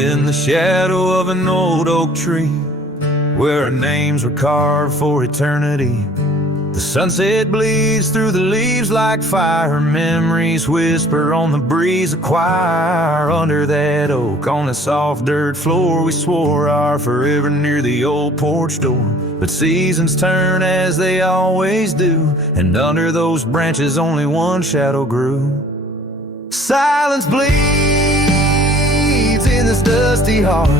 in the shadow of an old oak tree, where our names were carved for eternity. The sunset bleeds through the leaves like fire. Memories whisper on the breeze, a choir. Under that oak, on the soft dirt floor, we swore our forever near the old porch door. But seasons turn as they always do, and under those branches only one shadow grew. Silence bleeds in this dusty heart.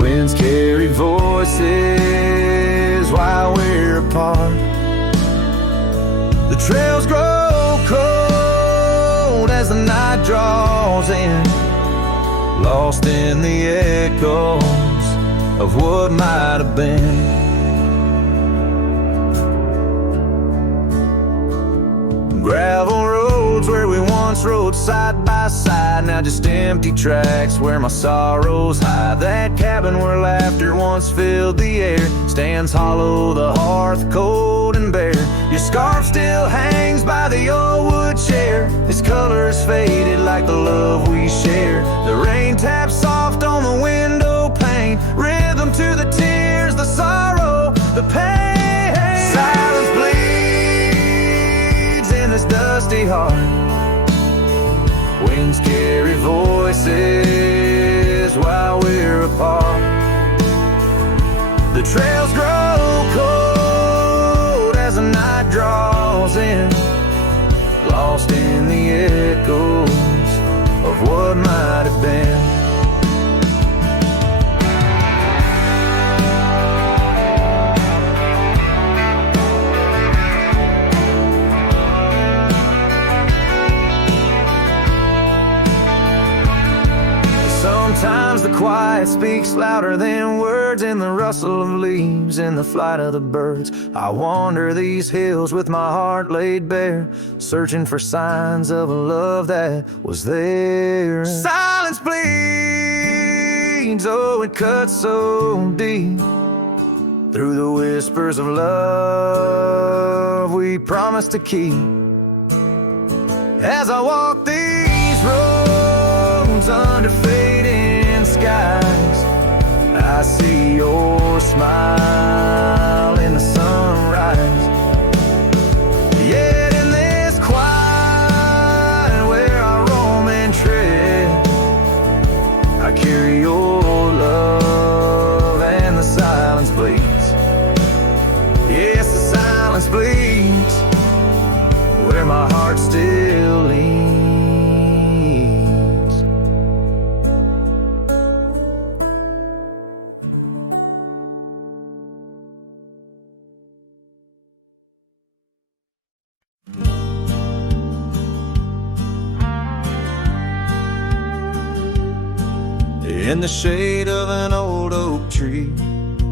Winds carry voices while we're apart. The trails grow cold as the night draws in, lost in the echoes of what might have been. Gravel roads where we once rode side by side, now just empty tracks where my sorrows hide. That cabin where laughter once filled the air stands hollow, the hearth cold and bare. Your scarf still hangs by the old wood chair. Its colors faded like the love we share. The rain taps soft on the window pane, rhythm to the tears, the sorrow, the pain. Silence bleeds in this dusty heart. Winds carry voices while we're apart. The trails grow cold as the night draws in, lost in the echoes of what might have been. Sometimes the quiet speaks louder than words, in the rustle of leaves, in the flight of the birds. I wander these hills with my heart laid bare, searching for signs of a love that was there. Silence bleeds, oh it cuts so deep, through the whispers of love we promised to keep. As I walk these roads under fading skies, I see your smile in the sunrise. Yet in this quiet where I roam and tread, I carry your love and the silence bleeds. Yes, the silence bleeds where my heart still leans. In the shade of an old oak tree,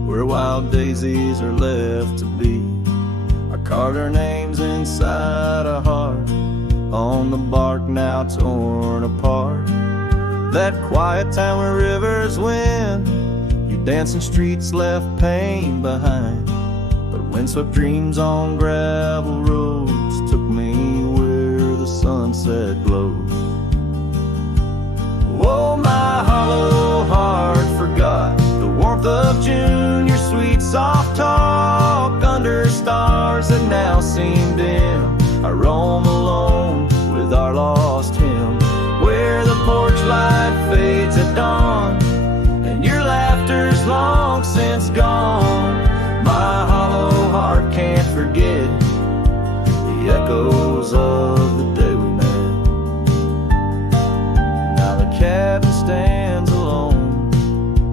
where wild daisies are left to be, I carved our names inside a heart, on the bark now torn apart. That quiet town where rivers win, your dancing streets left pain behind. But windswept dreams on gravel roads took me where the sunset glows. Oh, my hollow heart forgot the warmth of June, your sweet soft talk under stars that now seem dim. I roam alone with our lost hymn, where the porch light fades at dawn, and your laughter's long since gone. My hollow heart can't forget the echoes of the day we met. Now the cabin stands alone,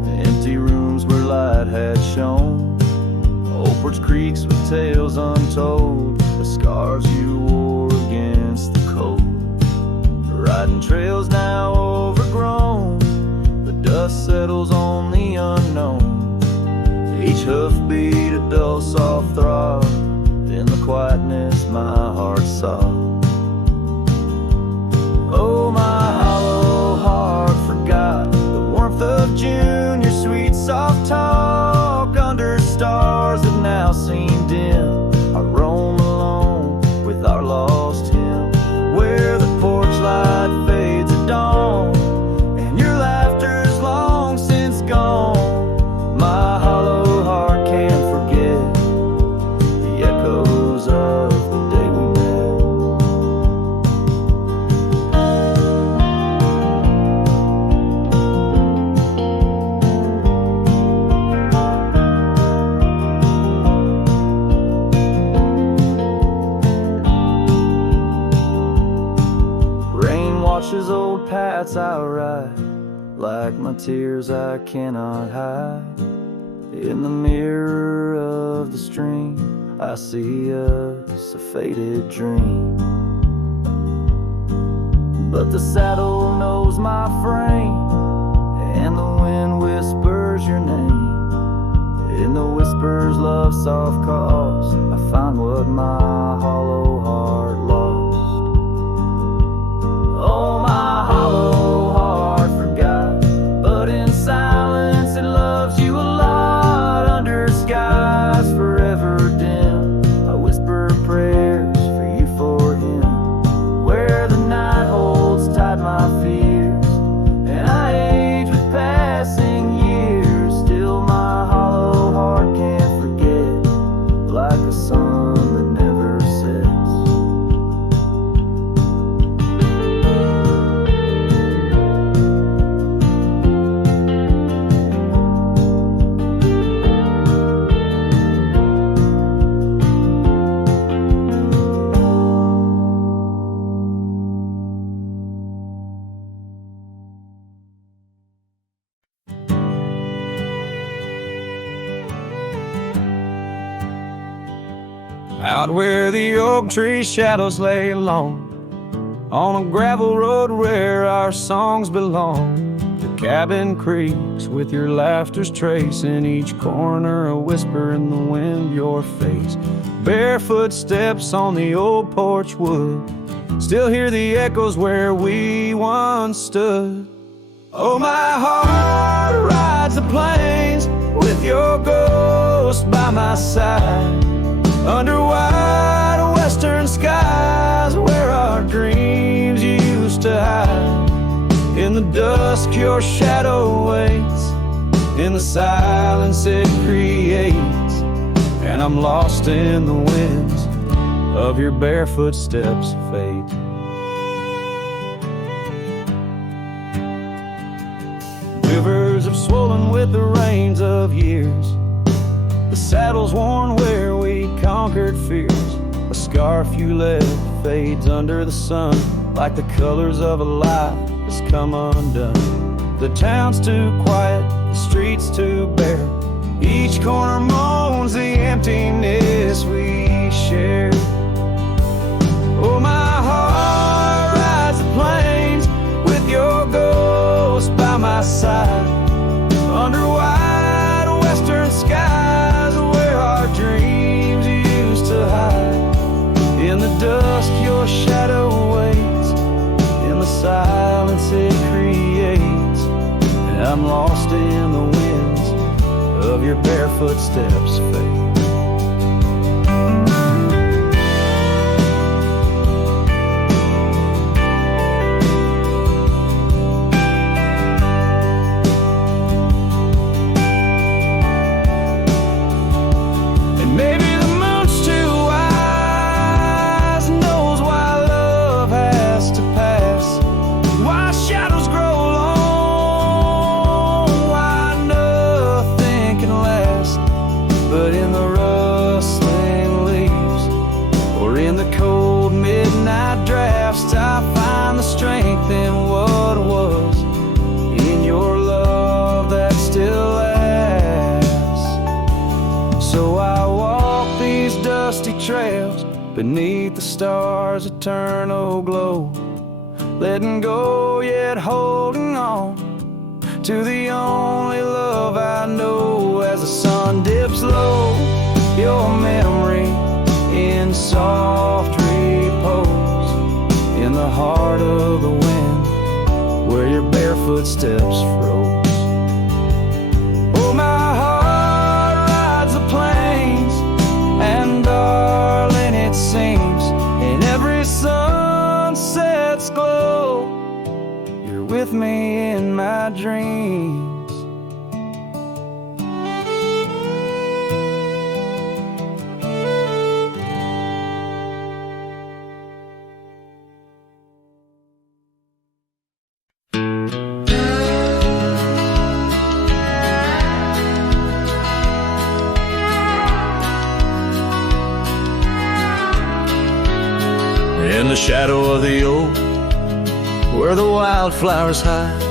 the empty rooms where light had shone, old porch creaks with tales untold, the scars you wore against the cold. The riding trails now overgrown, the dust settles on the unknown. Each hoofbeat a dull soft throb, in the quietness my heart sobbed. Oh, my hollow heart forgot the warmth of June, your sweet soft talk under stars that now seem dim. I roam alone with our lost hymn, where the porch light fades at dawn, and your branches, old paths I ride, like my tears I cannot hide. In the mirror of the stream, I see us a faded dream. But the saddle knows my frame, and the wind whispers your name. In the whispers, love soft calls, I find what my hollow heart lost. Oh, my hollow heart forgot, but in silence it loves you a lot. Under skies forever dim, I whisper prayers for you, for him. Where the night holds tight my fears, and I age with passing years. Still my hollow heart can't forget, like a sun that never sets. Out where the oak tree shadows lay long, on a gravel road where our songs belong. The cabin creaks with your laughter's trace, in each corner a whisper in the wind, your face. Barefoot steps on the old porch wood, still hear the echoes where we once stood. Oh, my heart rides the plains with your ghost by my side, under wide western skies where our dreams used to hide. In the dusk your shadow waits, in the silence it creates, and I'm lost in the winds of your barefoot steps, fate. Rivers have swollen with the rains of years, the saddle's worn where we conquered fears. A scarf you left fades under the sun, like the colors of a life that's come undone. The town's too quiet, the streets too bare, each corner moans the emptiness we share. Oh, my heart rides the plains with your ghost by my side, under wide western skies where our dreams used to hide. In the dusk your shadow waits, in the silence it creates, and I'm lost in the winds of your barefoot steps, fate. Strength in what was, in your love that still lasts. So I walk these dusty trails beneath the stars' eternal glow, letting go yet holding on to the only love I know. As the sun dips low, your memory in soft repose, in the heart of the wind where your barefoot steps froze. Oh, my heart rides the plains, and darling, it seems in every sunset's glow, you're with me in my dreams. In the shadow of the oak, where the wildflowers hide.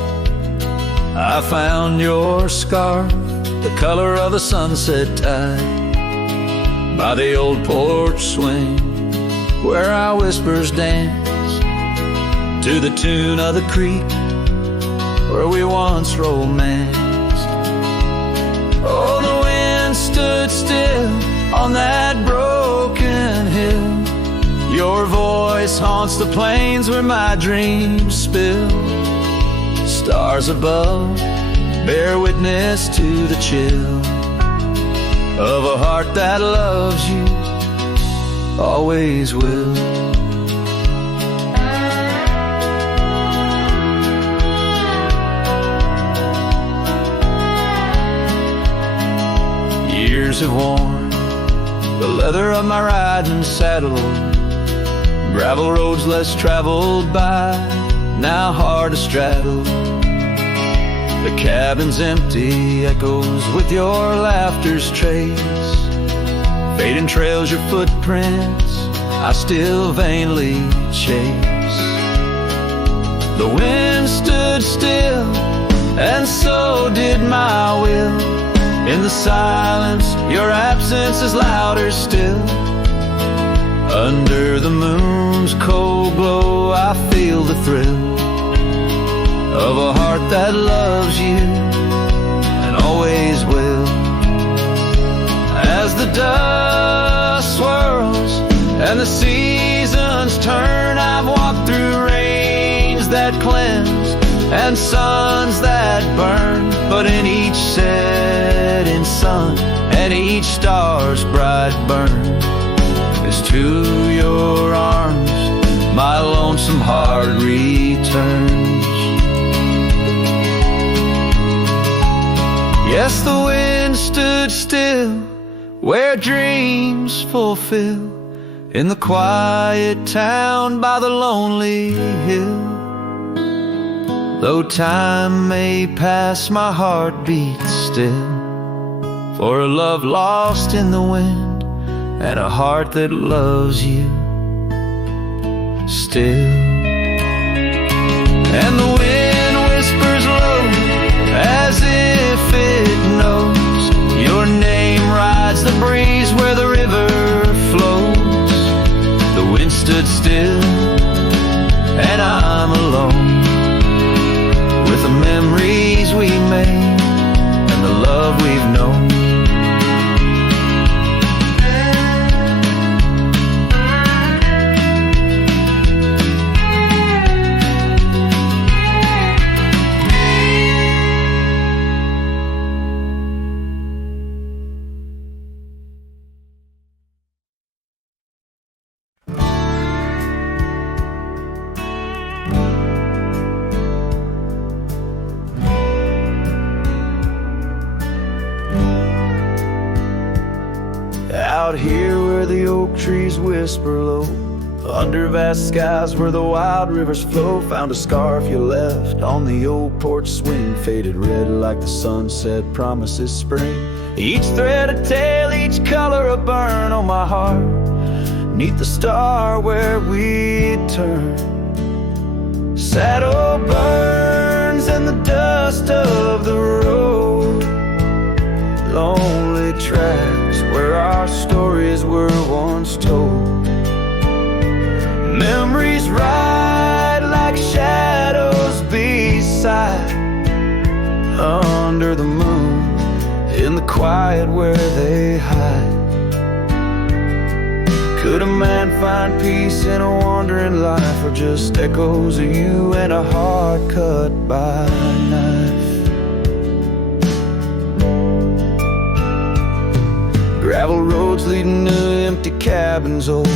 I found your scarf, the color of the sunset tide, by the old porch swing where our whispers dance, to the tune of the creek where we once romanced. Oh, the wind stood still on that broken hill. Your voice haunts the plains where my dreams spill. Stars above bear witness to the chill of a heart that loves you, always will. Years have worn the leather of my riding saddle, gravel roads less traveled by, now hard to straddle. The cabin's empty, echoes with your laughter's trace, fading trails your footprints I still vainly chase. The wind stood still, and so did my will. In the silence, your absence is louder still. Under the moon's cold glow, I feel the thrill of a heart that loves you and always will. As the dust swirls and the seasons turn, I've walked through rains that cleanse and suns that burn, but in each setting sun and each star's bright burn is to your arms my lonesome heart returns. Yes, the wind stood still where dreams fulfill, in the quiet town by the lonely hill. Though time may pass, my heart beats still, for a love lost in the wind and a heart that loves you still. And the wind whispers low as if it knows your name rides the breeze where the river flows. The wind stood still and I'm alone with the memories we made and the love we've known. Out here where the oak trees whisper low, under vast skies where the wild rivers flow, found a scarf you left on the old porch swing, faded red like the sunset promises spring. Each thread a tale, each color a burn on my heart, neath the star where we turn. Saddle burns and the dust of the road, lonely tracks where our stories were once told. Memories ride like shadows beside, under the moon, in the quiet where they hide. Could a man find peace in a wandering life, or just echoes of you and a heart cut by knife? Gravel roads leading to empty cabins old,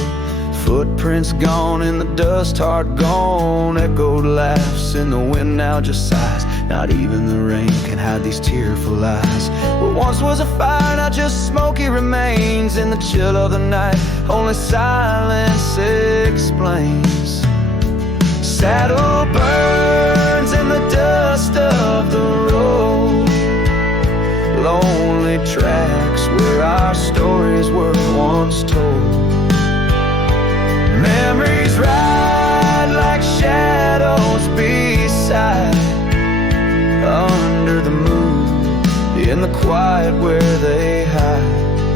footprints gone in the dust, heart gone. Echoed laughs in the wind now just sighs, not even the rain can hide these tearful eyes. What once was a fire, now just smoky remains in the chill of the night, only silence explains. Saddle burns in the dust of the road, lonely tracks where our stories were once told. Memories ride like shadows in the quiet where they hide.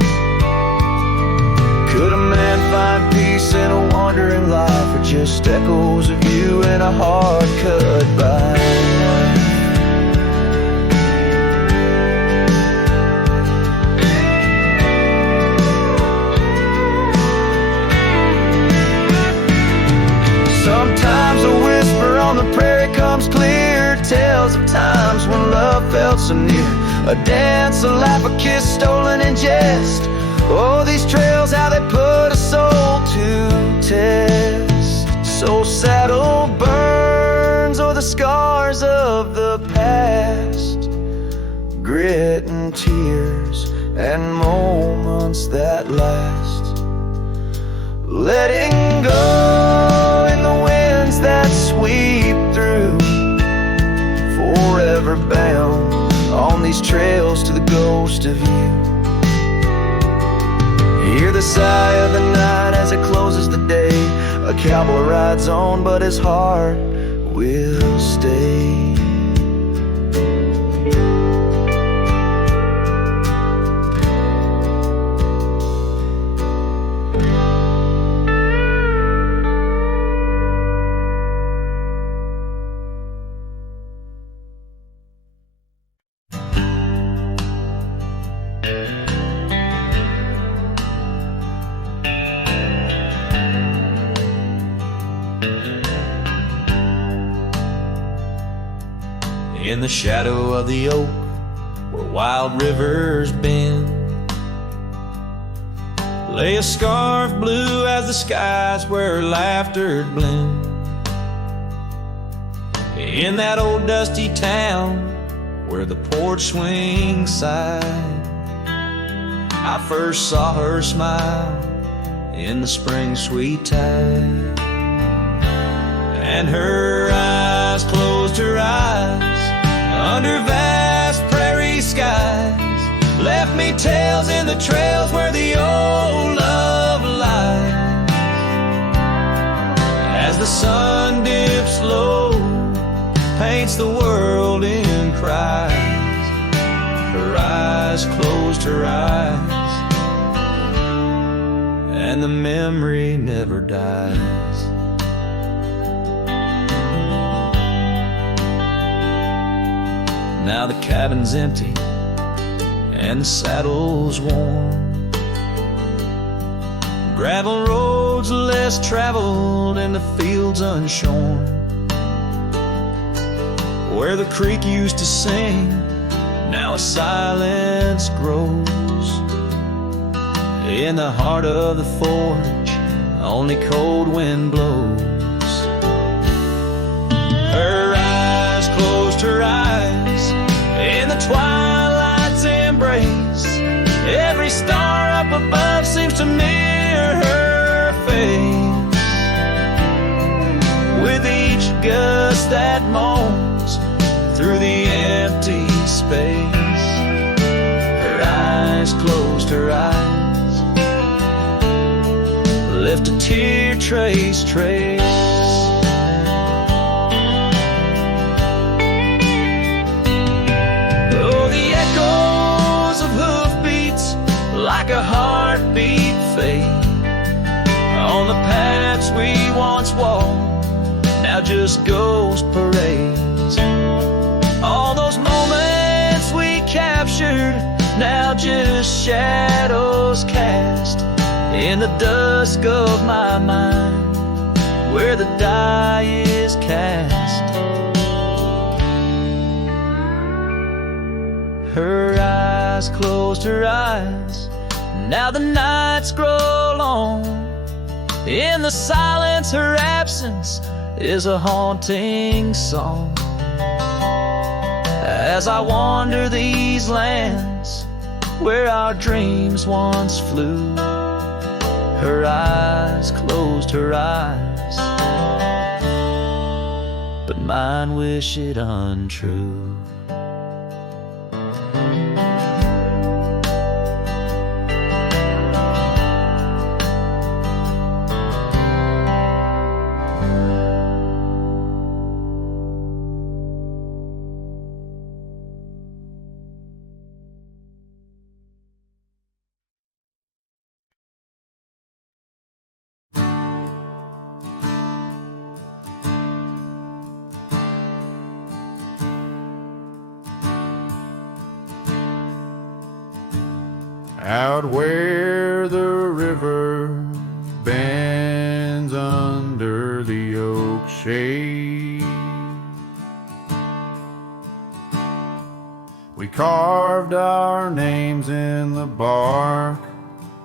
Could a man find peace in a wandering life, or just echoes of you in a heart cut by knife? Sometimes a whisper on the prairie comes clear, tales of times when love felt so near. A dance, a laugh, a kiss stolen in jest. Oh, these trails, how they put a soul to test. So saddle burns or the scars of the past, grit and tears and moments that last. Letting go in the winds that sweep through, forever bound on these trails to the ghost of you. Hear the sigh of the night as it closes the day. A cowboy rides on, but his heart will stay. In the shadow of the oak, where wild rivers bend, lay a scarf blue as the skies where laughter blend. In that old dusty town where the porch swings sighed, I first saw her smile in the spring sweet tide. And her eyes closed her eyes under vast prairie skies, left me tales in the trails where the old love lies. As the sun dips low, paints the world in cries, her eyes closed her eyes, and the memory never dies. Now the cabin's empty and the saddle's worn, gravel roads less traveled and the fields unshorn. Where the creek used to sing, now a silence grows. In the heart of the forge, only cold wind blows. Her eyes closed her eyes in the twilight's embrace. Every star up above seems to mirror her face. With each gust that moans through the empty space, her eyes closed her eyes, left a tear trace. Like a heartbeat fade on the paths we once walked, now just ghost parades. All those moments we captured, now just shadows cast in the dusk of my mind, where the die is cast. Her eyes closed her eyes, now the nights grow long. In the silence, her absence is a haunting song. As I wander these lands where our dreams once flew, her eyes closed her eyes, but mine wish it untrue. out where the river bends under the oak shade. We carved our names in the bark,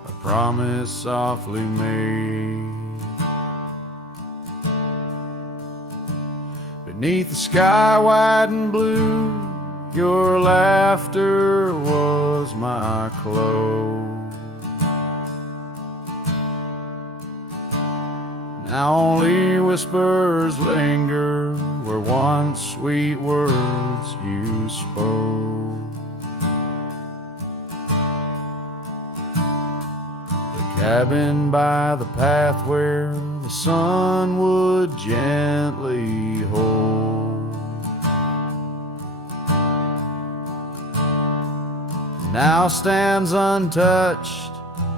a promise softly made. Beneath the sky white and blue, your laughter was my clothes. Now only whispers linger where once sweet words you spoke. The cabin by the path where the sun would gently hold now stands untouched,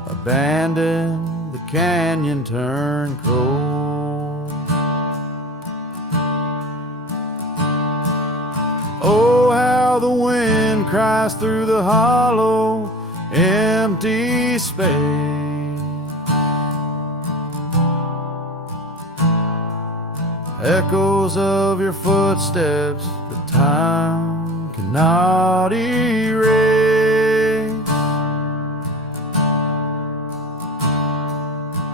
abandoned, the canyon turned cold. Oh, how the wind cries through the hollow, empty space. Echoes of your footsteps that time cannot erase.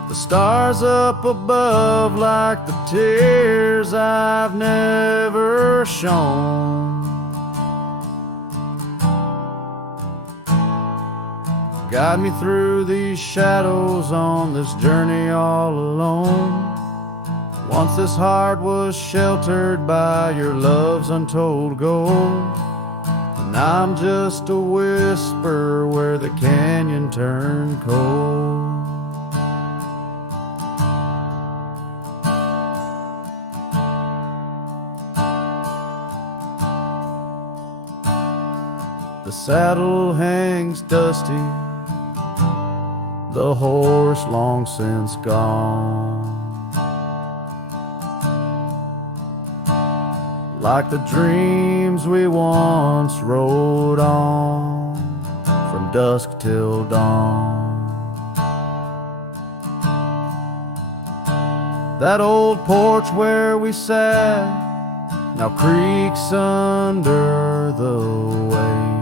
The stars up above like the tears I've never shown. Guide me through these shadows on this journey all alone. Once this heart was sheltered by your love's untold gold, and I'm just a whisper where the canyon turned cold. The saddle hangs dusty, the horse long since gone. Like the dreams we once rode on from dusk till dawn. That old porch where we sat now creaks under the weight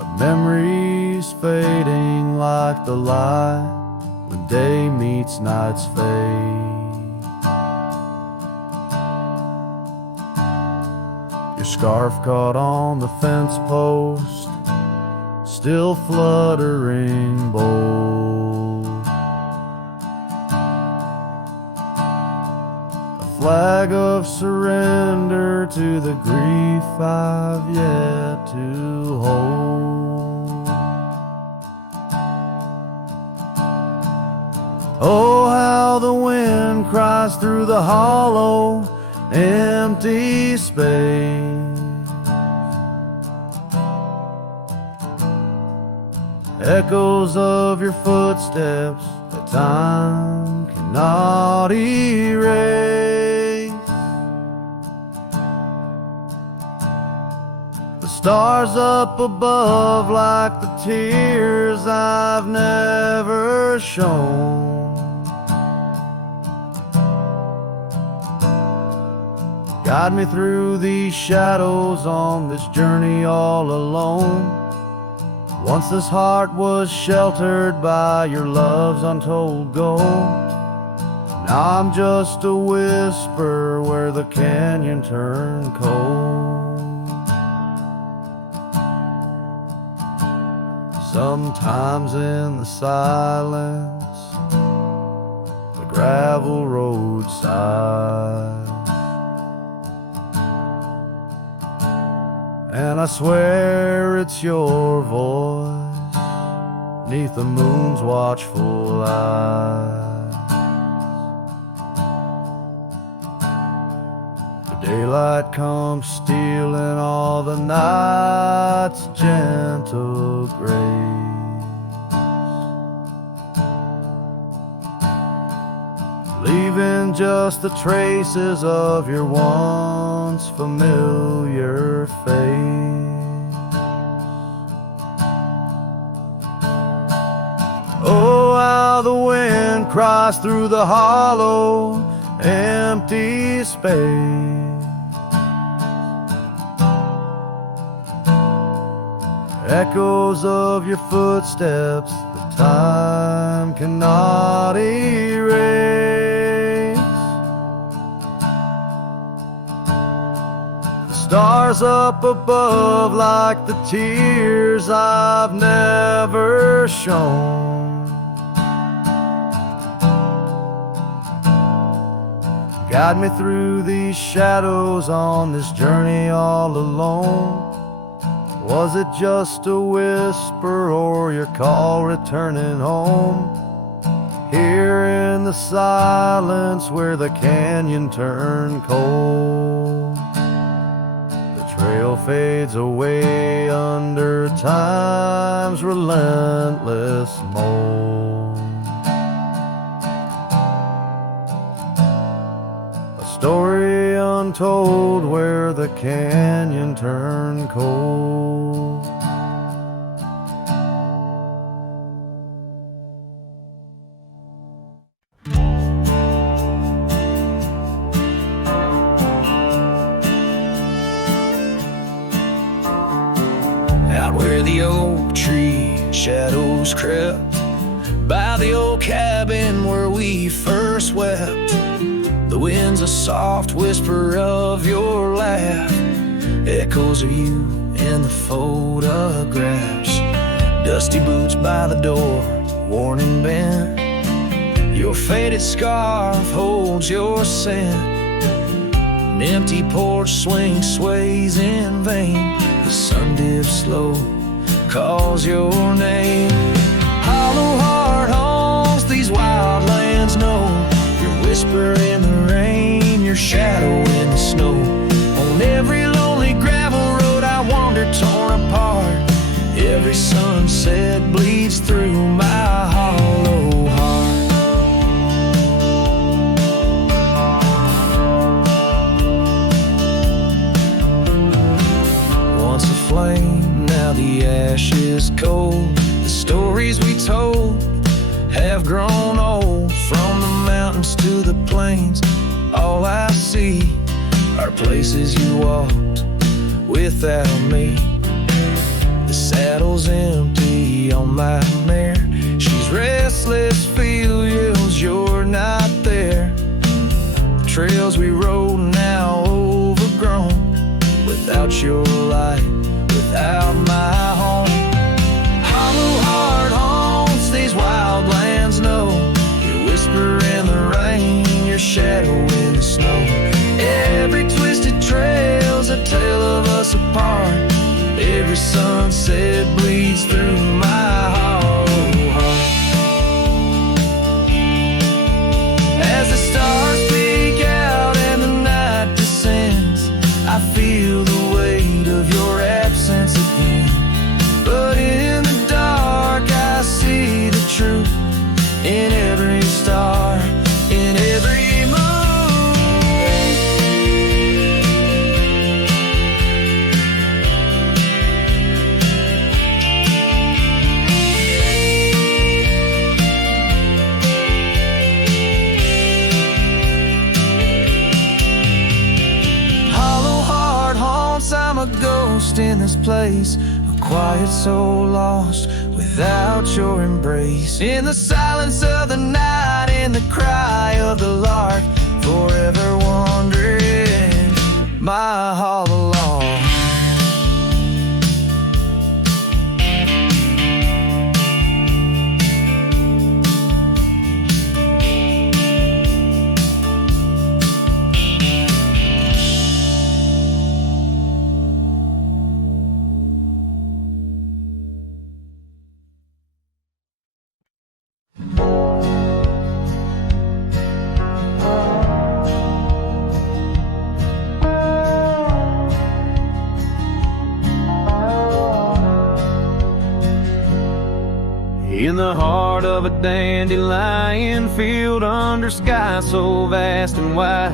of memories fading like the light when day meets night's fade. Your scarf caught on the fence post, still fluttering bold. A flag of surrender to the grief I've yet to hold. Oh, how the wind cries through the hollow, empty space. Echoes of your footsteps that time cannot erase. The stars up above like the tears I've never shown. Guide me through these shadows on this journey all alone. Once this heart was sheltered by your love's untold gold. Now I'm just a whisper where the canyon turned cold. Sometimes in the silence, the gravel roadside, and I swear it's your voice 'neath the moon's watchful eyes. The daylight comes stealing all the night's gentle grace, leaving and just the traces of your once familiar face. Oh, how the wind cries through the hollow, empty space. Echoes of your footsteps that time cannot erase. The stars up above like the tears I've never shown. Guide me through these shadows on this journey all alone. Was it just a whisper or your call returning home? Here in the silence where the canyon turned cold, the trail fades away under time's relentless mold. A story untold where the canyon turned cold. Out where the oak tree shadows crept, by the old cabin where we first wept, the wind's a soft whisper of your laugh, echoes of you in the photographs. Dusty boots by the door, worn and bent, your faded scarf holds your scent. An empty porch swing sways in vain, the sun dips slow, calls your name. Hollow heart haunts these wild lands know, your whisper in the rain, your shadow in the snow. On every lonely gravel road I wander torn apart, every sunset bleeds through my hollow heart. Once a flame, now the ash is cold. The stories we told have grown old, from the mountains to the plains. All I see are places you walked without me. The saddle's empty on my mare, she's restless, feels you're not there. The trails we rode now overgrown, without your light, without my home. Hollow heart haunts these wild lands know, your whisper in the rain, your shadow in the snow. Every twisted trail's a tale of us apart, every sunset bleeds through my hollow heart. As the stars peek out and the night descends, I feel the weight of your absence again. But in the dark I see the truth in every star, in every I'm a ghost in this place, a quiet soul lost without your embrace. In the silence of the night, in the cry of the lark, forever wandering my hollow lawn. In the heart of a dandelion field under sky so vast and wide,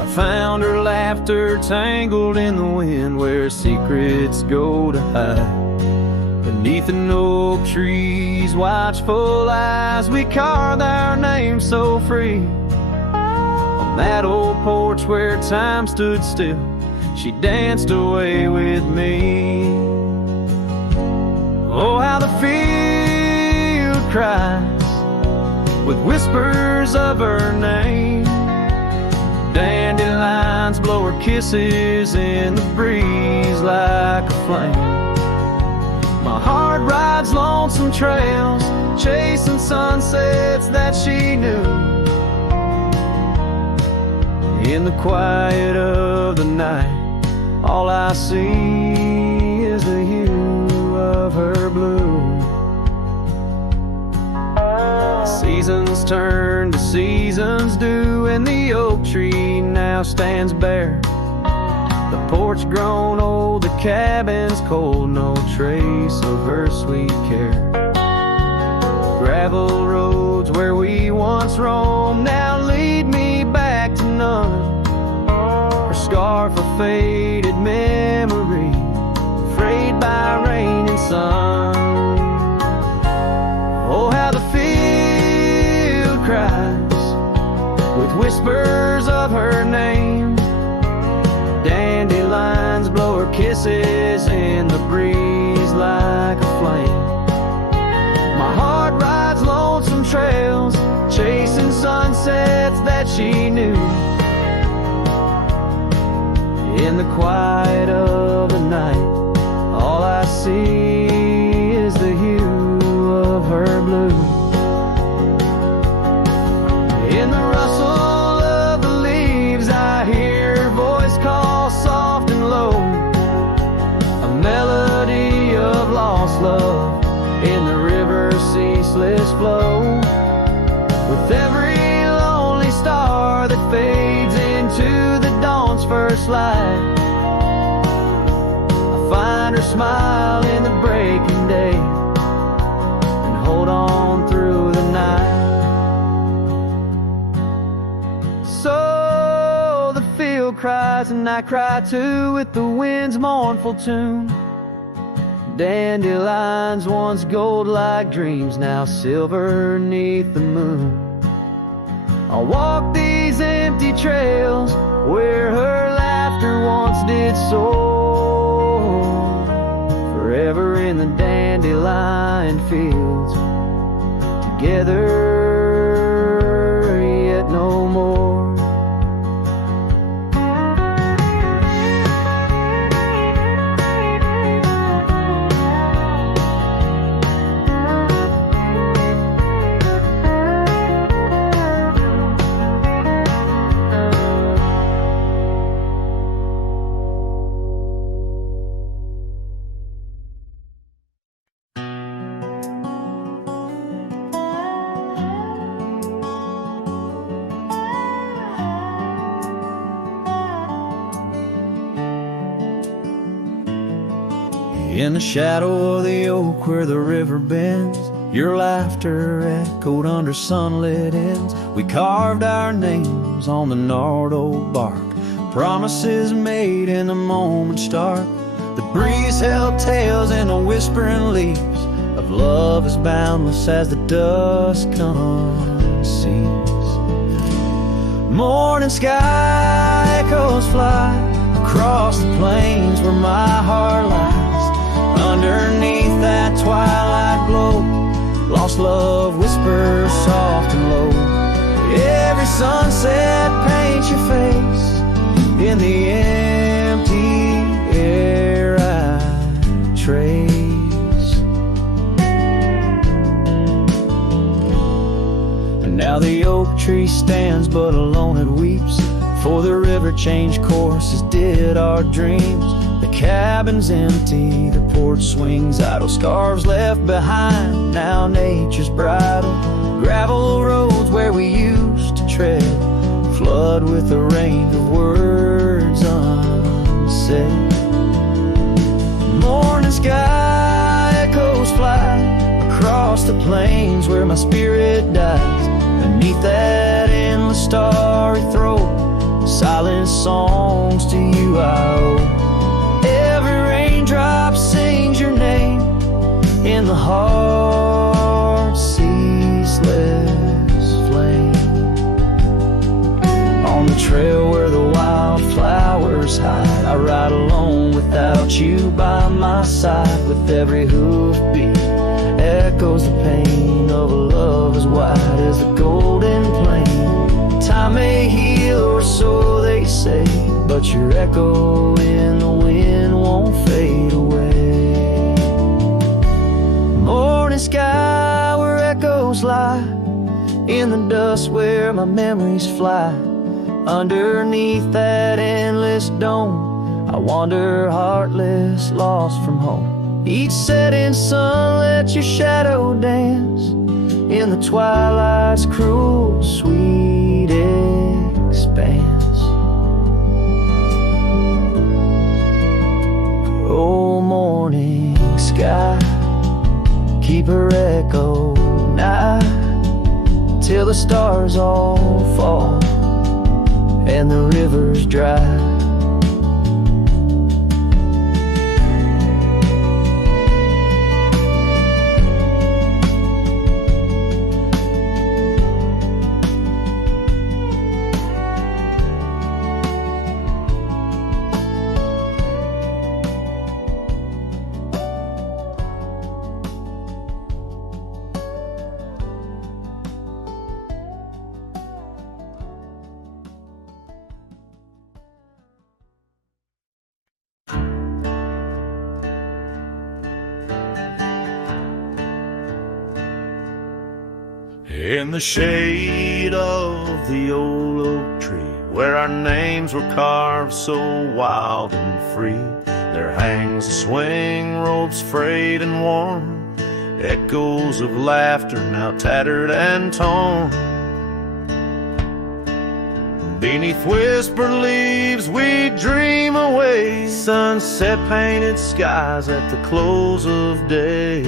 I found her laughter tangled in the wind where secrets go to hide. Beneath an oak tree's watchful eyes, we carved our names so free. On that old porch where time stood still, she danced away with me. Oh, how the field cries with whispers of her name. Dandelions blow her kisses in the breeze like a flame. My heart rides lonesome trails, chasing sunsets that she knew. In the quiet of the night, all I see is the hue of her blue. Seasons turn to seasons do, and the oak tree now stands bare. The porch grown old, the cabin's cold, no trace of her sweet care. Gravel roads where we once roamed now lead me back to none. Her scarf a faded memory, frayed by rain and sun. Oh, how the field cries with whispers of her name. Dandelions blow her kisses in the breeze like a flame. My heart rides lonesome trails, chasing sunsets that she knew. In the quiet of the night, all I see is the hue of her blue. In the rustle of the leaves, I hear her voice call soft and low, a melody of lost love in the river's ceaseless flow. With every lonely star that fades into the dawn's first light, I find her smile in the breaking day and hold on through the night. So the field cries and I cry too with the wind's mournful tune. Dandelions once gold like dreams, now silver neath the moon. I'll walk these empty trails where her laughter once did soar, forever in the dandelion fields, together yet no more. In the shadow of the oak where the river bends, your laughter echoed under sunlit ends. We carved our names on the gnarled old bark, promises made in the moment's dark. The breeze held tales in the whispering leaves of love as boundless as the dusk unsees. Morning sky echoes fly across the plains where my heart lies. Underneath that twilight glow, lost love whispers soft and low. Every sunset paints your face in the empty air I trace. And now the oak tree stands but alone it weeps, for the river changed course as did our dreams. The cabin's empty, the porch swings idle, scarves left behind, now nature's bridal. Gravel roads where we used to tread flood with a rain of words unsaid. Morning sky echoes fly across plains where my spirit dies. Beneath that endless starry throat, silent songs to you I owe. Every raindrop sings your name in the heart's ceaseless flame. On the trail where the wildflowers hide, I ride alone without you by my side. With every hoofbeat echoes the pain of a love as wide as the golden plain. Time may heal, or so they say, but your echo in the wind won't fade away. Morning sky where echoes lie, in the dust where my memories fly. Underneath that endless dome, I wander heartless, lost from home. Each setting sun lets your shadow dance in the twilight's cruel, sweet expanse. Oh, morning sky, keep her echo nigh till the stars all fall and the river's dry. In the shade of the old oak tree, where our names were carved so wild and free, there hangs a swing, ropes frayed and worn, echoes of laughter now tattered and torn. Beneath whispered leaves we dream away, sunset painted skies at the close of day.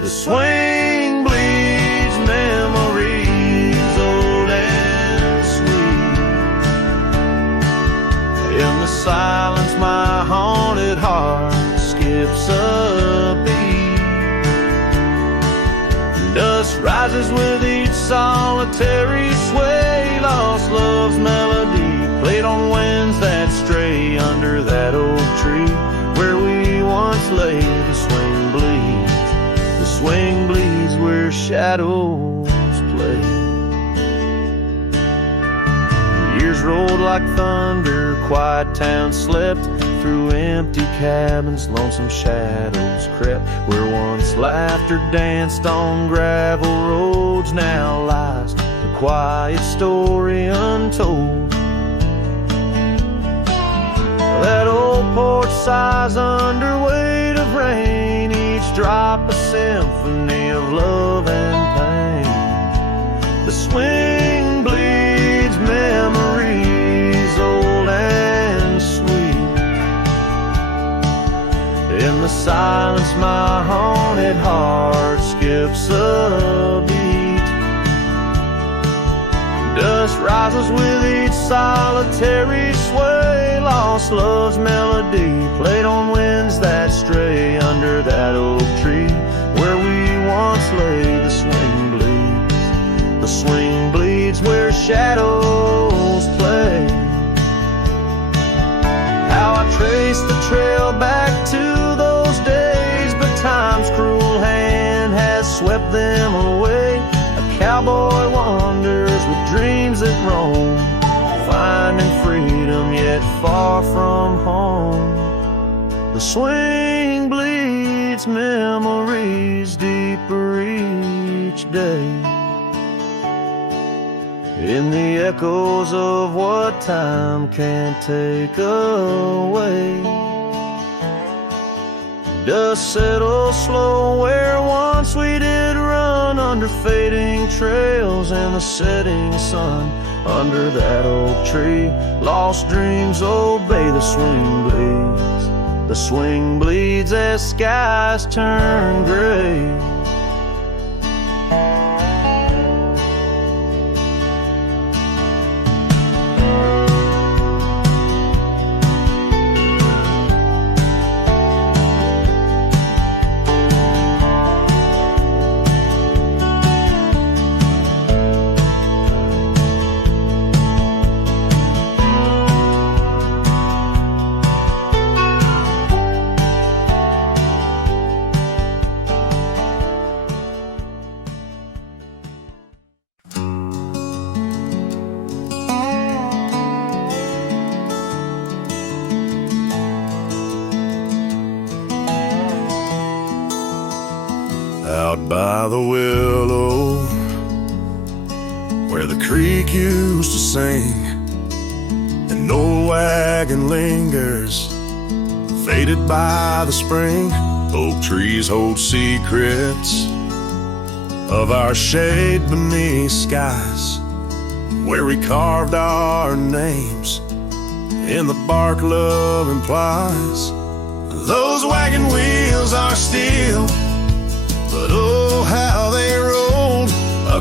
The swing bleeds memories old and sweet. In the silence my haunted heart skips a beat. Dust rises with each solitary sway, lost love's melody played on winds that stray. Under that old tree where we once lay, the swing bleeds, the swing bleeds where shadows play. Years rolled like thunder, quiet town slept through empty cabins, lonesome shadows crept. Where once laughter danced on gravel roads, now lies the quiet story untold. That old porch sighs under weight of rain, each drop a symphony of love and pain. The swing bleeds memories old and sweet. In the silence my haunted heart skips a beat. Dust rises with each solitary sway, lost love's melody played on winds that stray. Under that oak tree where we once lay, the swing bleeds, the swing bleeds where shadows play. How I trace the trail back to those days, but time's cruel hand has swept them away. A cowboy wanders with dreams that roam, finding freedom yet far from home. The swing bleeds memories deeper each day, in the echoes of what time can't take away. Dust settles slow where once we did run, under fading trails and the setting sun. Under that oak tree lost dreams obey. The swing bleeds, the swing bleeds as skies turn gray. by the willow where the creek used to sing. An old wagon lingers, faded by the spring. Oak trees hold secrets of our shade beneath skies, where we carved our names in the bark love implies. Those wagon wheels are steel, but oh how they rolled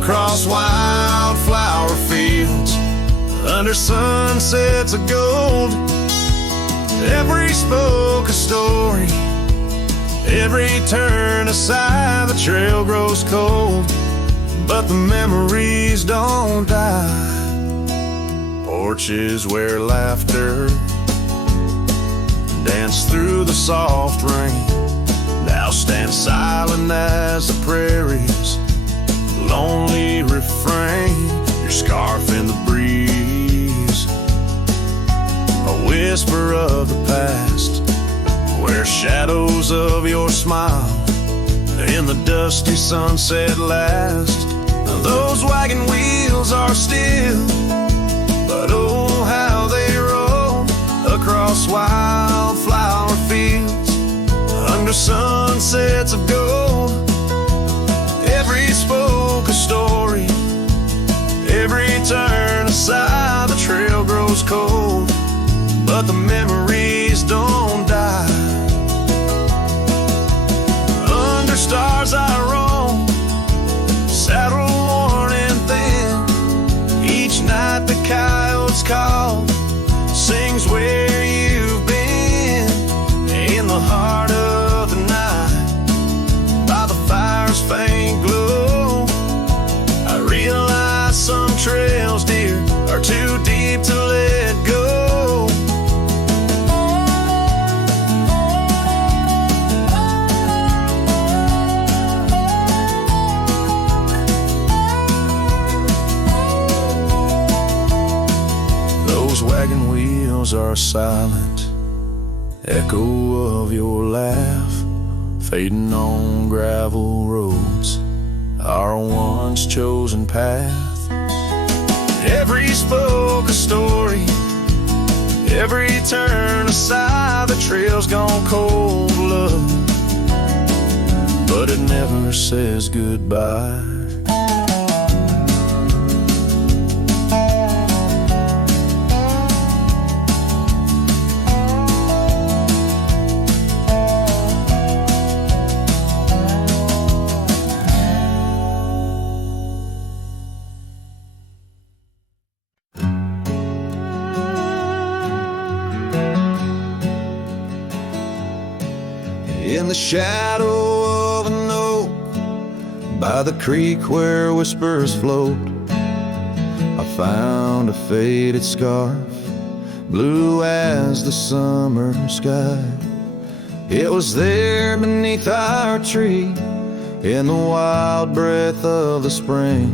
across wildflower fields under sunsets of gold. Every spoke a story, every turn aside, the trail grows cold, but the memories don't die. Porches where laughter danced through the soft rain now stand silent as the prairie's lonely refrain. Your scarf in the breeze, a whisper of the past, where shadows of your smile in the dusty sunset last. Those wagon wheels are still, but oh how they roll across wildflower fields under sunsets of gold. Every spoke a story, every turn aside, the trail grows cold, but the memories don't die. Under stars I roam, saddle worn and thin. Each night the coyotes call, sings where you've been. In the heart of the night, by the fire's faint glow, I realize some trails, dear, are too deep to let go. Those wagon wheels are a silent echo of your laugh, fading on gravel roads, our once chosen path. Every spoke a story, every turn aside, the trail's gone cold, love, but it never says goodbye. In the shadow of an oak, by the creek where whispers float, I found a faded scarf, blue as the summer sky. It was there beneath our tree, in the wild breath of the spring,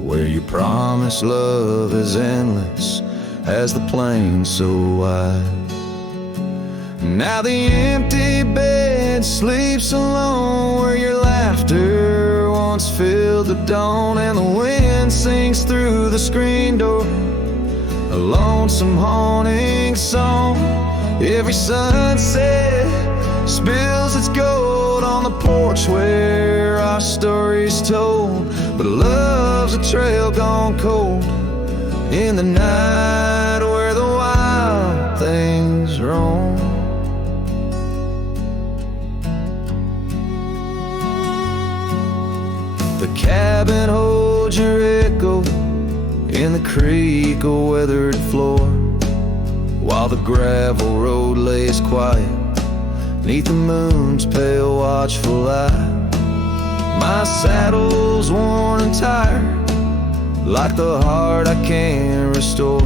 where you promised love as endless as the plain so wide. Now the empty bed sleeps alone, where your laughter once filled the dawn, and the wind sings through the screen door, a lonesome haunting song. Every sunset spills its gold on the porch where our story's told, but love's a trail gone cold in the night where the wild things roam. The cabin holds your echo in the creek, a weathered floor, while the gravel road lays quiet neath the moon's pale watchful eye. My saddle's worn and tired, like the heart I can't restore,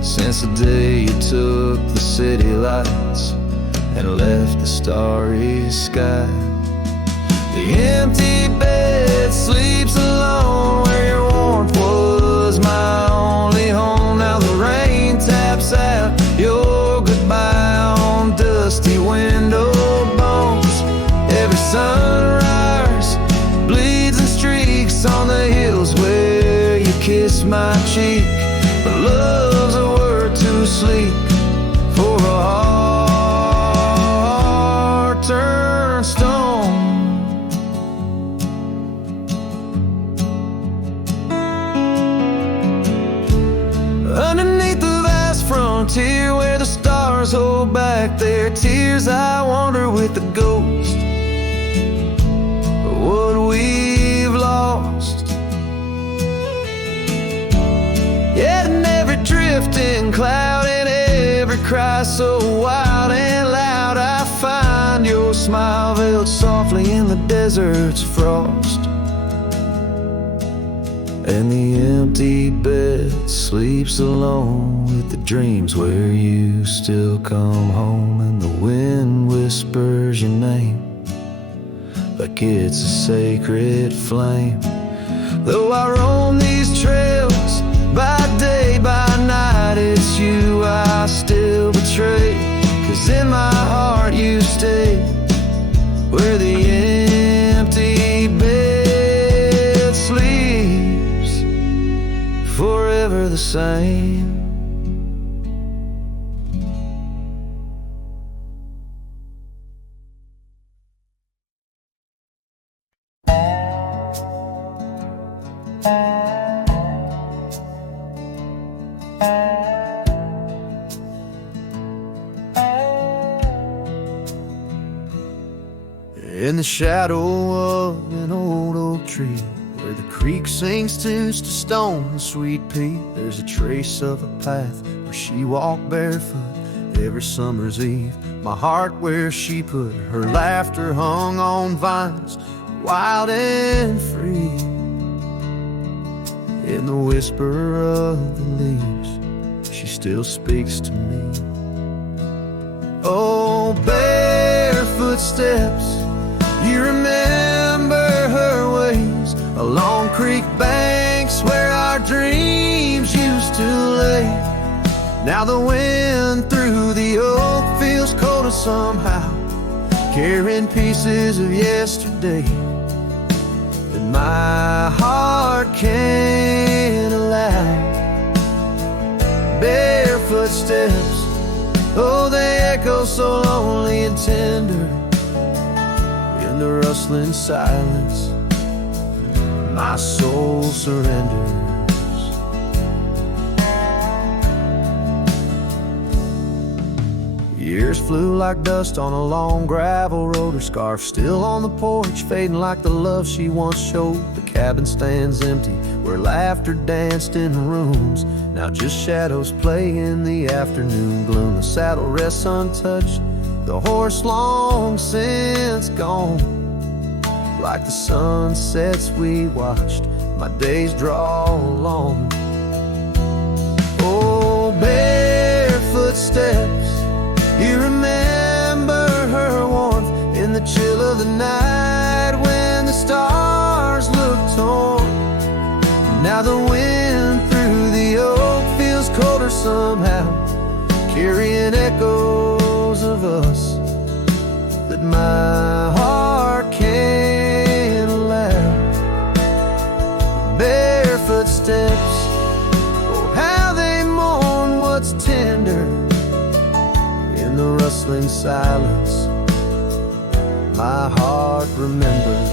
since the day you took the city lights and left the starry sky. The empty bed sleeps alone, where your warmth was my only home. Now the rain taps out your goodbye on dusty window bones. Every sunrise kiss my cheek, but love's a word too sleek for a heart turned stone. Underneath the vast frontier where the stars hold back their tears, I wander with the ghost of what we've lost. Yet in every drifting cloud and every cry so wild and loud, I find your smile veiled softly in the desert's frost. And the empty bed sleeps alone with the dreams where you still come home, and the wind whispers your name like it's a sacred flame. Though I roam these trails by day, by night, it's you I still betray. 'Cause in my heart you stay where the empty bed sleeps, forever the same. In the shadow of an old oak tree, where the creek sinks to stone and sweet pea, there's a trace of a path where she walked barefoot every summer's eve. My heart where she put her laughter hung on vines, wild and free. In the whisper of the leaves, she still speaks to me. Oh, barefoot steps, you remember her ways along creek banks where our dreams used to lay. Now the wind through the oak feels colder somehow, carrying pieces of yesterday that my heart can't allow. Barefoot steps, oh, they echo so lonely and tender in the rustling silence. My soul surrenders. Years flew like dust on a long gravel road, her scarf still on the porch, fading like the love she once showed. The cabin stands empty where laughter danced in the rooms, now just shadows play in the afternoon gloom. The saddle rests untouched, the horse long since gone. Like the sunsets we watched, my days draw long. Oh, barefoot steps, you remember her warmth in the chill of the night when the stars looked torn. Now the wind through the oak feels colder somehow, carrying echoes of us that my heart can't allow. Barefoot steps, oh how they mourn what's tender in the rustling silence. My heart remembers.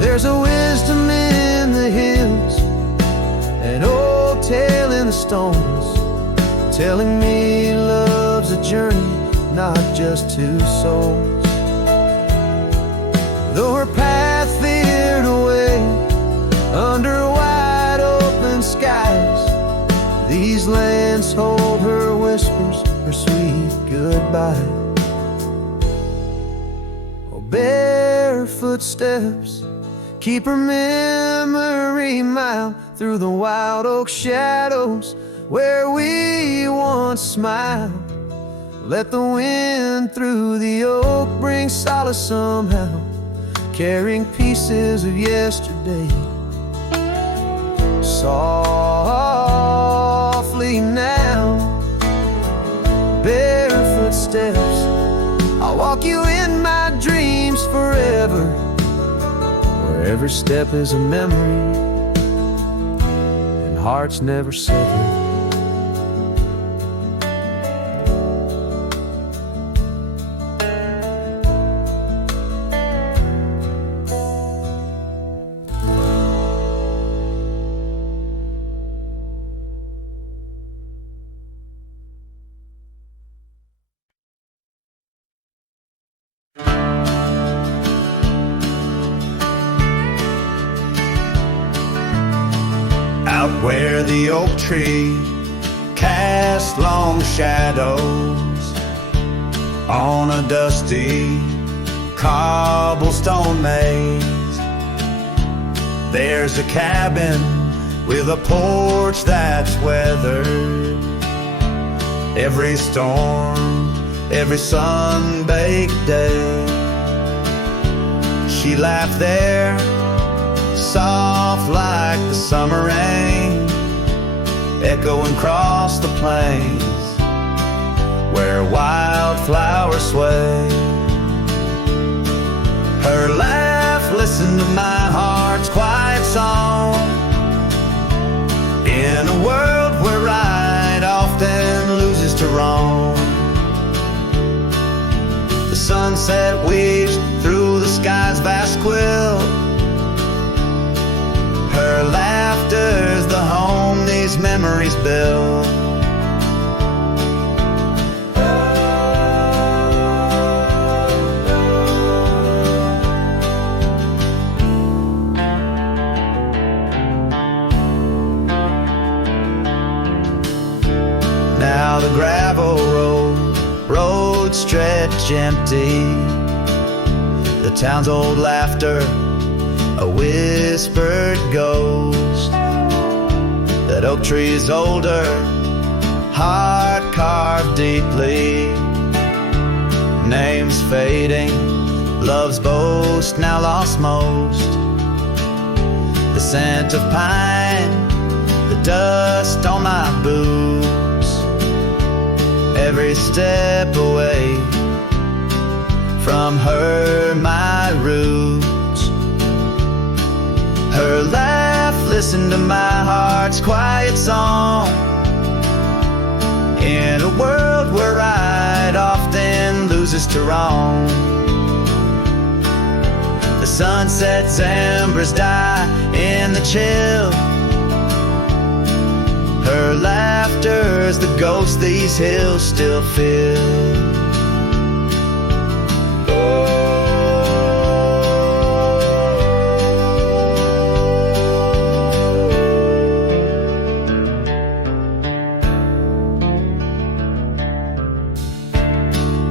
There's a wisdom in the hills, an old tale in the stones, telling me love's a journey, not just two souls. Though her path veered away under wide open skies, these lands hold her whispers, her sweet goodbye. Oh, barefoot steps, keep her memory mild through the wild oak shadows where we once smiled. Let the wind through the oak bring solace somehow, carrying pieces of yesterday. Softly now, barefoot steps, I'll walk you in my dreams forever, where every step is a memory hearts never severed. Out where the oak tree cast long shadows on a dusty cobblestone maze, there's a cabin with a porch that's weathered every storm, every sun-baked day. She laughed there, soft like the summer rain, echoing across the plains where wildflowers sway. Her laugh listened to my heart's quiet song, in a world where right often loses to wrong. The sunset weaves through the sky's vast quilt. Her laughter's the home these memories build. Now the gravel road stretch empty, the town's old laughter a whispered ghost. That oak tree's older, heart carved deeply, names fading, love's boast now lost most. The scent of pine, the dust on my boots, every step away from her my roots. Her laugh listened to my heart's quiet song, in a world where right often loses to wrong. The sunset's embers die in the chill. Her laughter's the ghost these hills still feel.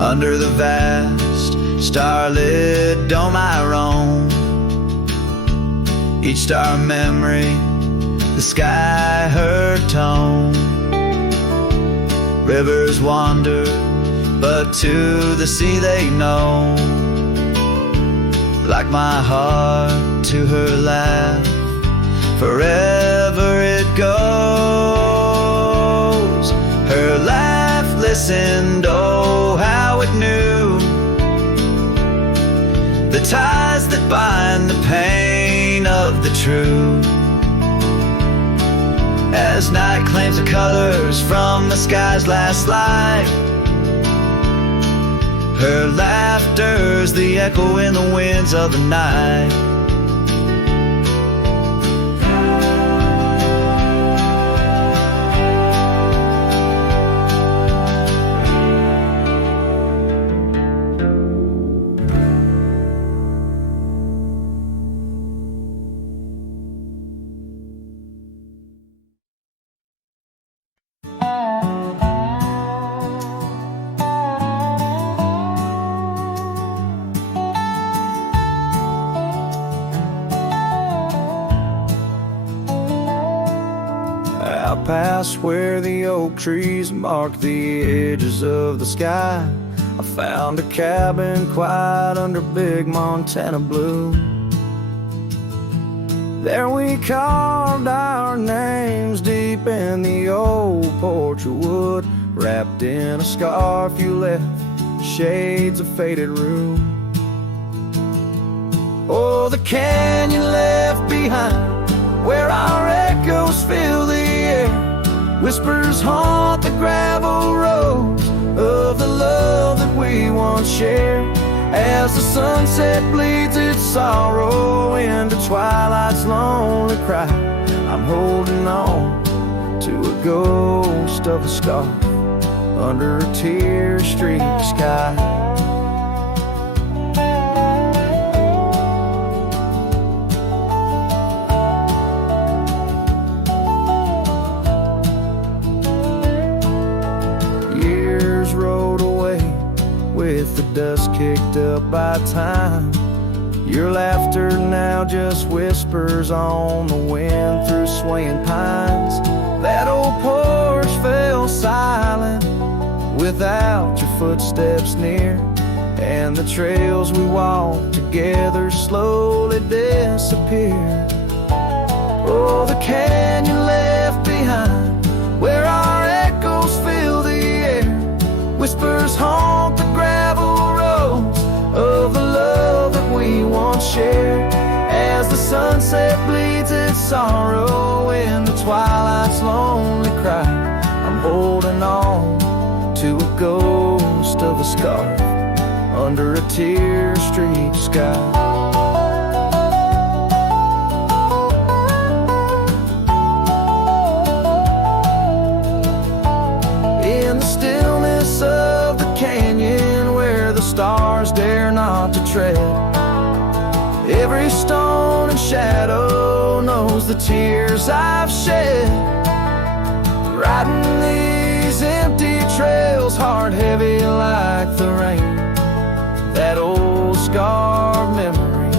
Under the vast starlit dome I roam, each star memory, the sky her tone. Rivers wander, but to the sea they know, like my heart to her laugh, forever it goes. Her laugh listened, oh how it knew the ties that bind the pain of the true. As night claims the colors from the sky's last light, her laughter's the echo in the winds of the night. Out past where the oak trees mark the edges of the sky, I found a cabin quiet under big Montana blue. There we carved our names deep in the old porch of wood, wrapped in a scarf you left, shades of faded rue. Oh, the canyon left behind, where our echoes fill the Whispers haunt the gravel roads of the love that we once shared. As the sunset bleeds its sorrow into twilight's lonely cry, I'm holding on to a ghost of a scarf under a tear-streaked sky. Years rolled away with the dust kicked up by time. Your laughter now just whispers on the wind through swaying pines. That old porch fell silent without your footsteps near, and the trails we walked together slowly disappeared. Oh, the canyon left behind where our echoes fill the air. Whispers haunt the gravel roads of the love that we once shared. As the sunset bleeds its sorrow in the twilight's lonely cry, I'm holding on to a ghost of a scarf under a tear-streaked sky. In the stillness of the canyon where the stars dare not to tread, every stone and shadow knows the tears I've shed. Riding these empty trails, heart heavy like the rain, that old scarred memory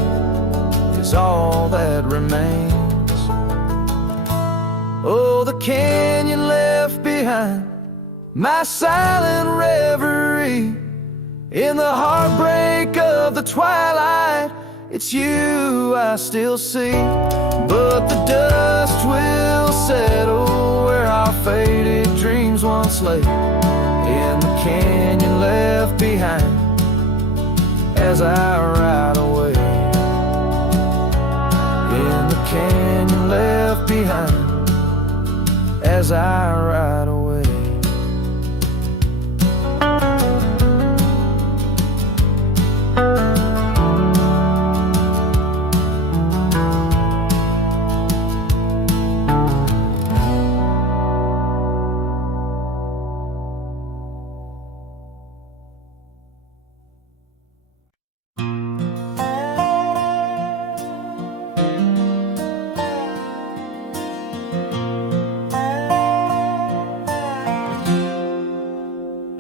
is all that remains. Oh, the canyon left behind my silent reverie. In the heartbreak of the twilight, it's you I still see. But the dust will settle where our faded dreams once lay, in the canyon left behind as I ride away. In the canyon left behind as I ride away.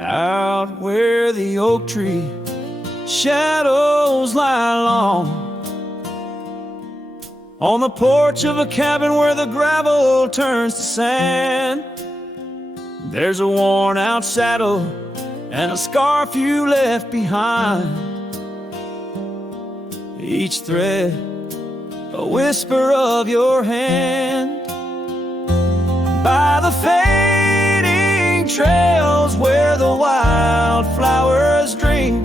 Out where the oak tree shadows lie long, on the porch of a cabin where the gravel turns to sand, there's a worn out saddle and a scarf you left behind. Each thread a whisper of your hand. By the fading trails where the wildflowers dream,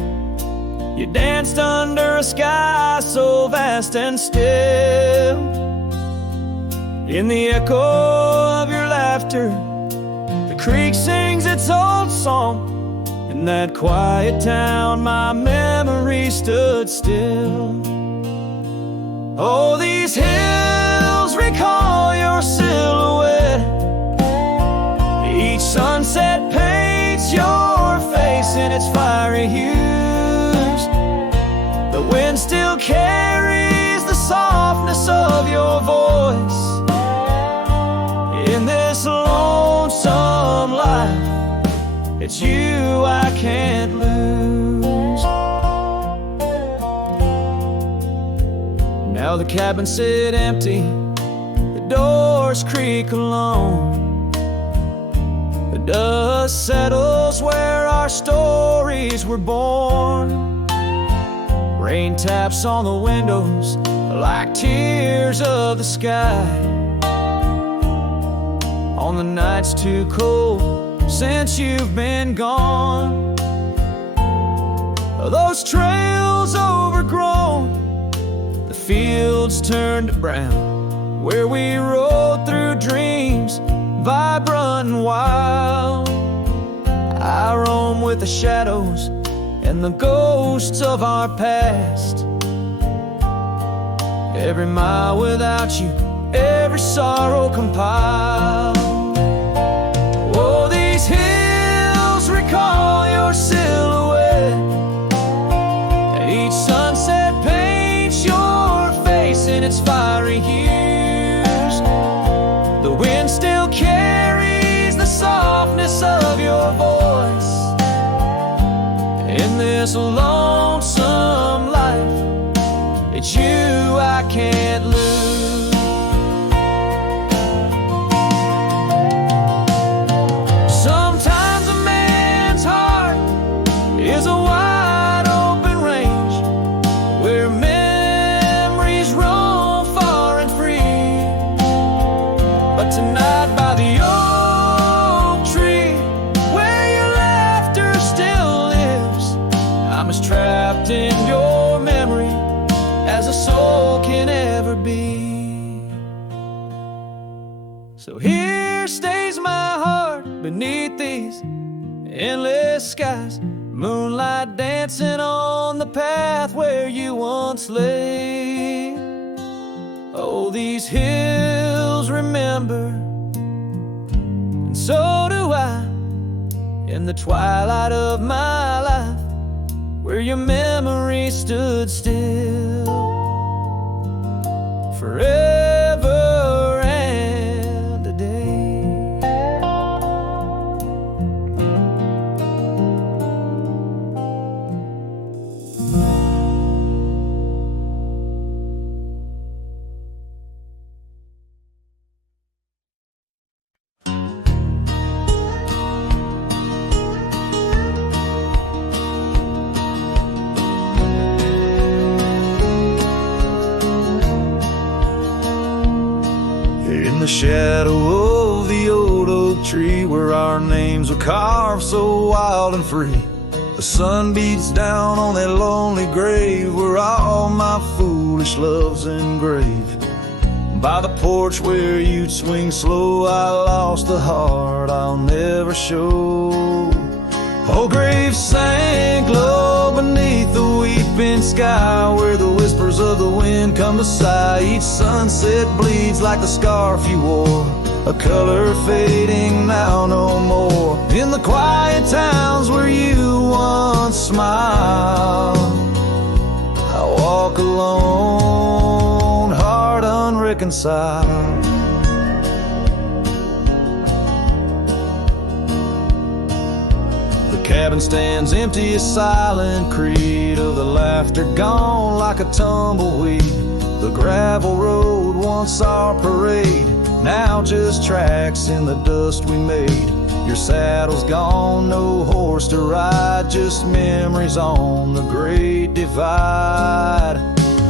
you danced under a sky so vast and still. In the echo of your laughter, the creek sings its old song. In that quiet town, my memory stood still. Oh, these hills recall your silhouette. Each sunset paints your face in its fiery hues. The wind still carries the softness of your voice. In this lonesome life, it's you I can't lose. Now the cabins sit empty, the doors creak alone. The dust settles where our stories were born. Rain taps on the windows like tears of the sky. On the nights too cold since you've been gone, those trails overgrown, the fields turned to brown, where we rode through dreams vibrant and wild. I roam with the shadows and the ghosts of our past. Every mile without you, every sorrow compiled. Oh, these hills recall your silhouette, and each sunset paints your face in its fiery hues. The wind still carries the softness of your voice in this lonesome life. It's you I can't lose. Sometimes a man's heart is a wide open range where memories roam far and free. But tonight by the oak tree where your laughter still lives, I'm as trapped in your memory as a soul can ever be. So here stays my heart beneath these endless skies, moonlight dancing on the path where you once lay. Oh, these hills remember, and so do I, in the twilight of my life, where your memory stood still forever and a day. In the shadow of the old oak tree where our names were carved so wild and free, the sun beats down on that lonely grave where all my foolish love's engraved. By the porch where you'd swing slow, I lost the heart I'll never show. Oh, grave sank low beneath the weeping sky where the whispers of the wind come to sigh. Each sunset bleeds like the scarf you wore, a color fading now no more. In the quiet towns where you once smiled, I walk alone, heart unreconciled. The cabin stands empty, a silent creed of the laughter gone like a tumbleweed. The gravel road, once our parade, now just tracks in the dust we made. Your saddle's gone, no horse to ride, just memories on the great divide.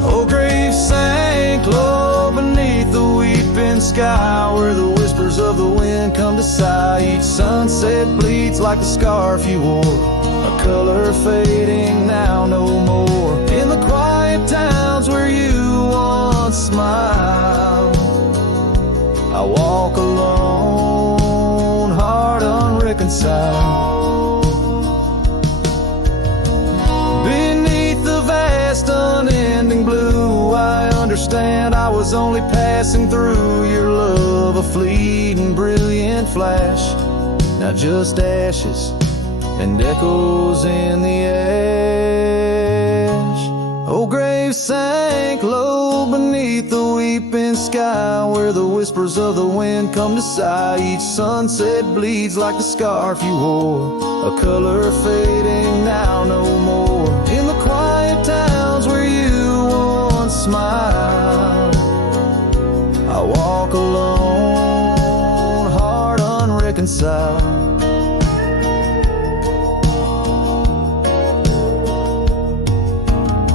Oh, grave sank low beneath the weeping sky where the whispers of the wind come to sigh. Each sunset bleeds like the scarf you wore, a color fading now no more. In the quiet towns where you once smiled, I walk alone, heart unreconciled. Beneath the vast unending blue, I understand I was only passing through. Your love a fleeting brilliant flash, now just ashes and echoes in the ash. Oh, grave sank low beneath the weeping sky where the whispers of the wind come to sigh. Each sunset bleeds like the scarf you wore, a color fading now no more. In the quiet towns where you once smiled, I walk alone, heart unreconciled.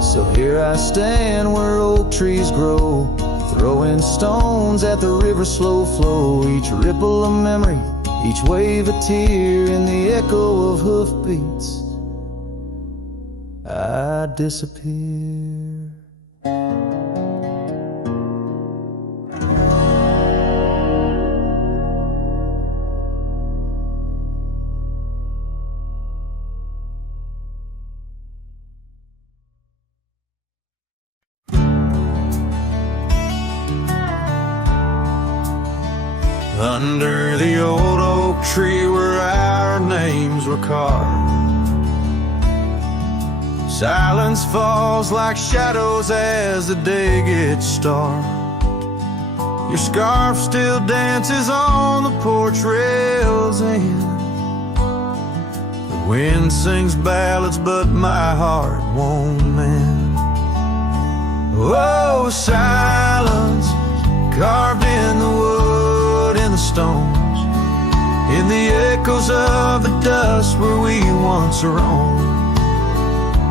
So here I stand where oak trees grow, throwing stones at the river's slow flow. Each ripple a memory, each wave a tear, in the echo of hoofbeats I disappear. under the old oak tree where our names were carved. Silence falls like shadows as the day gets dark. Your scarf still dances on the porch rails, and the wind sings ballads, but my heart won't mend. Oh, silence carved in the wood and the stones, in the echoes of the dust where we once roamed.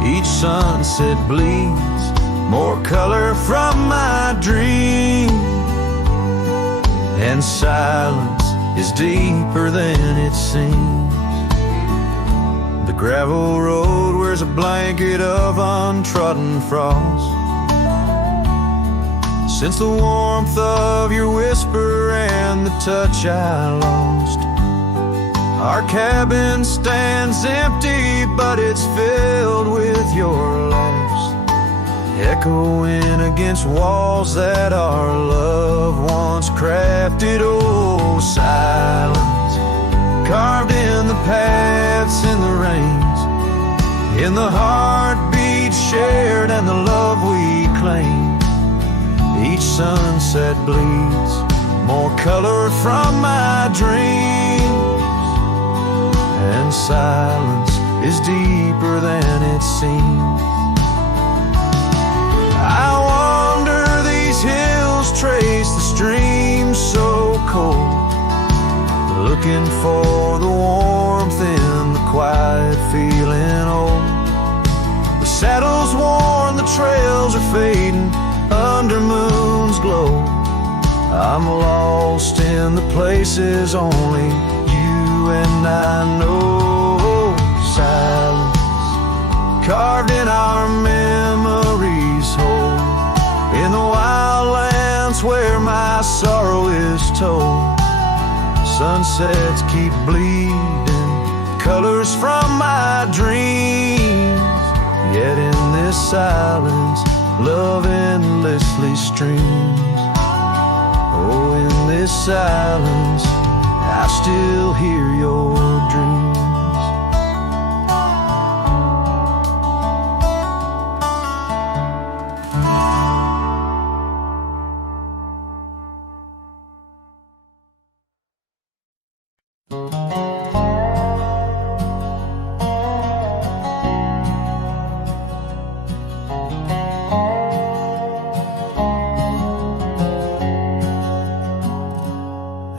Each sunset bleeds more color from my dream, and silence is deeper than it seems. The gravel road wears a blanket of untrodden frost. Since the warmth of your whisper and the touch I lost, our cabin stands empty, but it's filled with your laughs, echoing against walls that our love once crafted. Oh, silence carved in the paths, in the rains, in the heartbeat shared and the love we claim. Each sunset bleeds more color from my dreams, and silence is deeper than it seems. I wander these hills, trace the streams so cold, looking for the warmth in the quiet feeling old. The saddle's worn, the trails are fading under moon's glow. I'm lost in the places only you and I know. Silence carved in our memories hold, in the wildlands where my sorrow is told. Sunsets keep bleeding colors from my dreams, yet in this silence love endlessly streams. Oh, in this silence I still hear your dreams.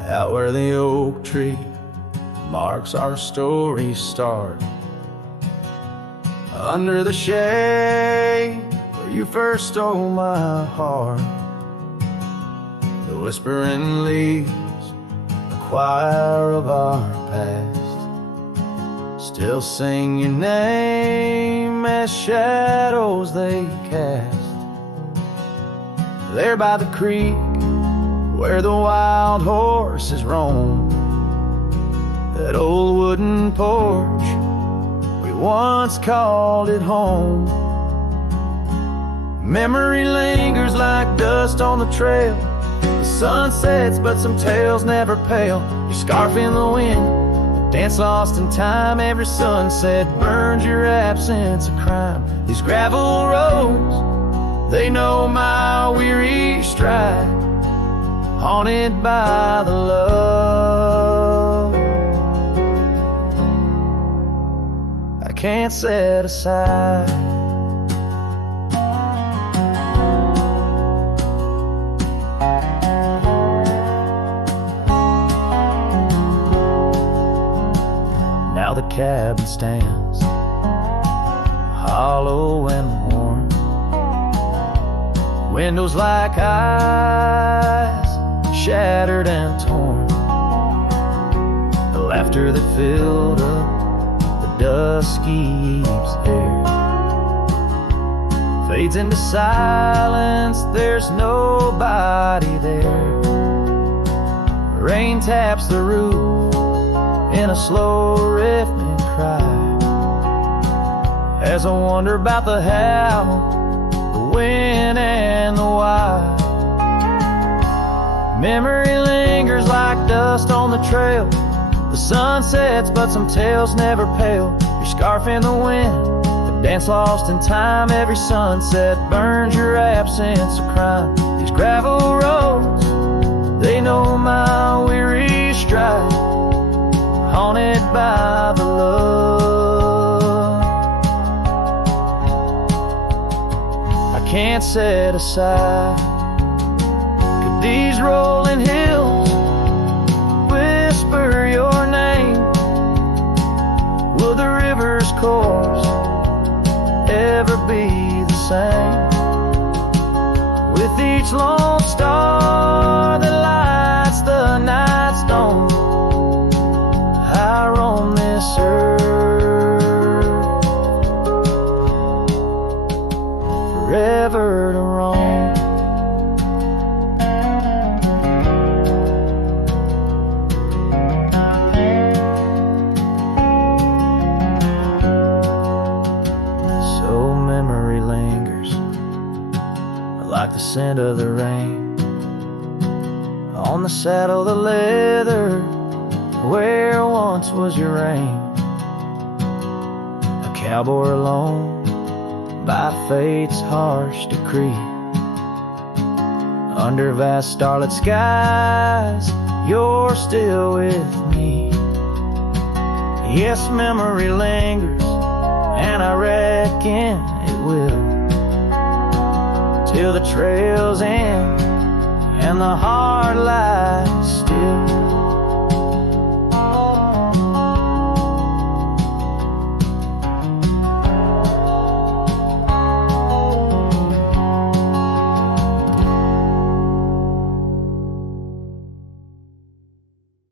Out where the oak tree marks our story start, under the shade where you first stole my heart, the whispering leaves, the choir of our past, still sing your name as shadows they cast. There by the creek where the wild horses roam, that old wooden porch, we once called it home. Memory lingers like dust on the trail. The sun sets, but some tales never pale. Your scarf in the wind, the dance lost in time. Every sunset burns your absence of crime. These gravel roads, they know my weary stride, haunted by the love I can't set aside. Now the cabin stands hollow and worn, windows like eyes shattered and torn. The laughter that filled up the dusky eve's air fades into silence, there's nobody there. Rain taps the roof in a slow rhythmic cry, as I wonder about the how, the when and the why. Memory lingers like dust the trail. The sun sets, but some tales never pale. Your scarf in the wind, the dance lost in time. Every sunset burns your absence a crime. These gravel roads, they know my weary stride, haunted by the love I can't set aside. Could these rolling hills whisper your name? Will the river's course ever be the same? With each lone star that lights the night stone, I roam this earth, forever to roam. So memory lingers, like the scent of the rain on the saddle, the leather, where once was your reign. A cowboy alone by fate's harsh decree. Under vast starlit skies, you're still with me. Yes, memory lingers, and I reckon it will, till the trails end and the hard light